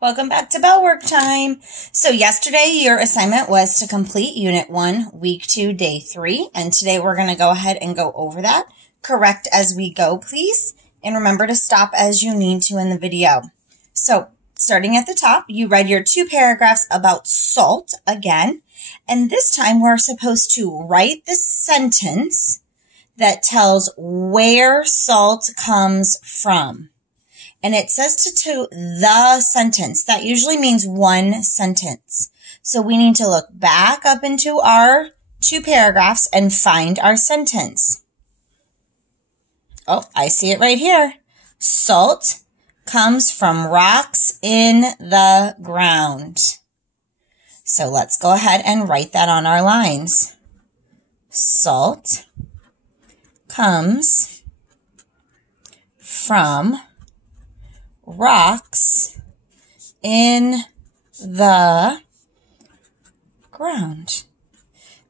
Welcome back to Bellwork time. So yesterday your assignment was to complete Unit 1, Week 2, Day 3. And today we're going to go ahead and go over that. Correct as we go, please. And remember to stop as you need to in the video. So starting at the top, you read your 2 paragraphs about salt again. And this time we're supposed to write the sentence that tells where salt comes from. And it says to the sentence. That usually means one sentence. So we need to look back up into our 2 paragraphs and find our sentence. Oh, I see it right here. Salt comes from rocks in the ground. So let's go ahead and write that on our lines. Salt comes from rocks in the ground.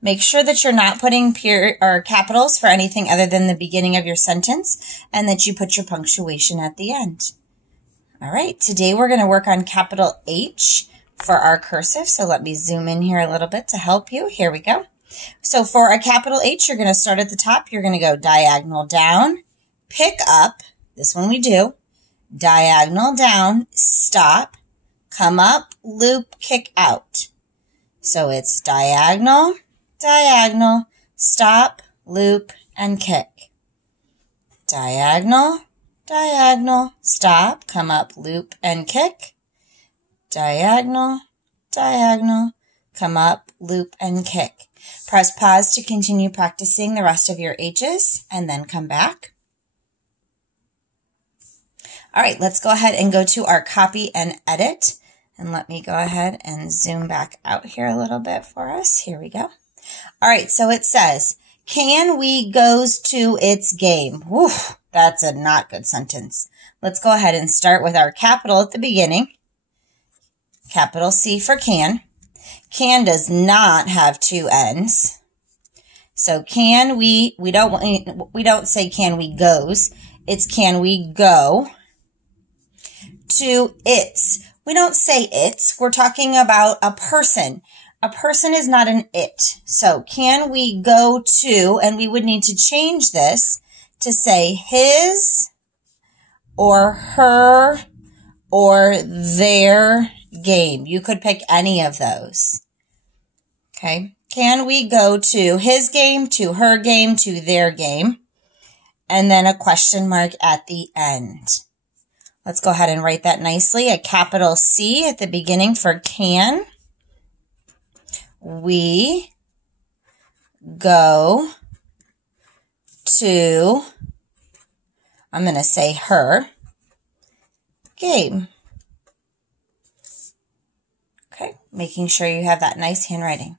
Make sure that you're not putting capitals for anything other than the beginning of your sentence, and that you put your punctuation at the end. All right, today we're going to work on capital H for our cursive. So let me zoom in here a little bit to help you. Here we go. So for a capital H, you're going to start at the top. You're going to go diagonal down, pick up. This one we do. Diagonal down, stop, come up, loop, kick out. So it's diagonal, diagonal, stop, loop, and kick. Diagonal, diagonal, stop, come up, loop, and kick. Diagonal, diagonal, come up, loop, and kick. Press pause to continue practicing the rest of your H's and then come back. All right, let's go ahead and go to our copy and edit. And let me go ahead and zoom back out here a little bit for us. Here we go. All right, so it says, Can we goes to its game? Whew, that's a not good sentence. Let's go ahead and start with our capital at the beginning. Capital C for can. Can does not have 2 N's. So can we don't say can we goes. It's can we go to its. We don't say its. We're talking about a person. A person is not an it. So can we go to, and we would need to change this to say his or her or their game. You could pick any of those. Okay. Can we go to his game, to her game, to their game? And then a question mark at the end. Let's go ahead and write that nicely. A capital C at the beginning for can. We go to, I'm going to say her game. Okay, making sure you have that nice handwriting.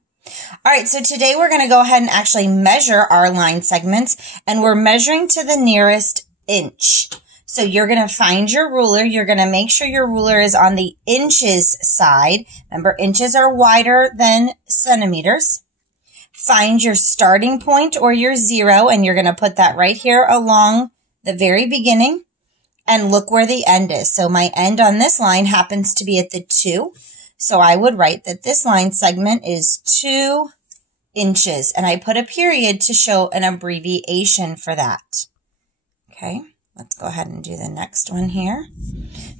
All right, so today we're going to go ahead and actually measure our line segments, and we're measuring to the nearest inch. So you're going to find your ruler. You're going to make sure your ruler is on the inches side. Remember, inches are wider than centimeters. Find your starting point or your 0, and you're going to put that right here along the very beginning. And look where the end is. So my end on this line happens to be at the 2. So I would write that this line segment is 2 inches. And I put a period to show an abbreviation for that. Okay. Let's go ahead and do the next one here.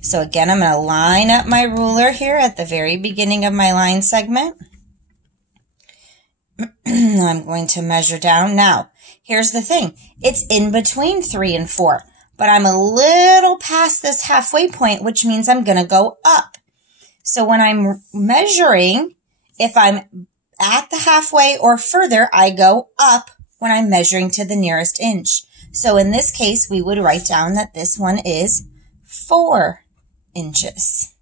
So again, I'm going to line up my ruler here at the very beginning of my line segment. I'm going to measure down. Now, here's the thing. It's in between 3 and 4, but I'm a little past this halfway point, which means I'm going to go up. So when I'm measuring, if I'm at the halfway or further, I go up when I'm measuring to the nearest inch. So in this case, we would write down that this one is 4 inches.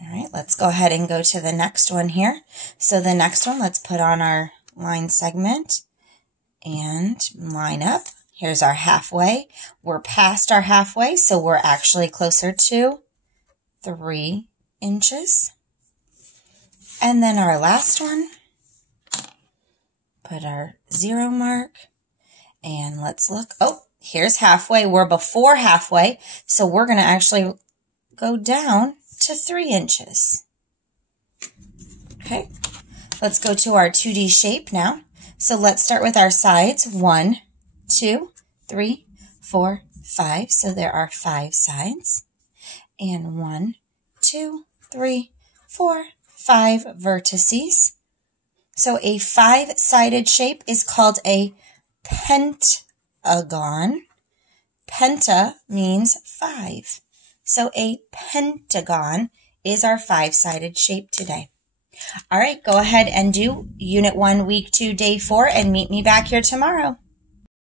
All right, let's go ahead and go to the next one here. So the next one, let's put on our line segment and line up. Here's our halfway. We're past our halfway, so we're actually closer to 3 inches. And then our last one, put our 0 mark. And let's look. Oh, here's halfway. We're before halfway. So we're going to actually go down to 3 inches. Okay, let's go to our 2D shape now. So let's start with our sides. 1, 2, 3, 4, 5. So there are 5 sides. And 1, 2, 3, 4, 5 vertices. So a 5-sided shape is called a pentagon. Penta means 5. So a pentagon is our 5-sided shape today. All right, go ahead and do Unit 1, Week 2, Day 4, and meet me back here tomorrow.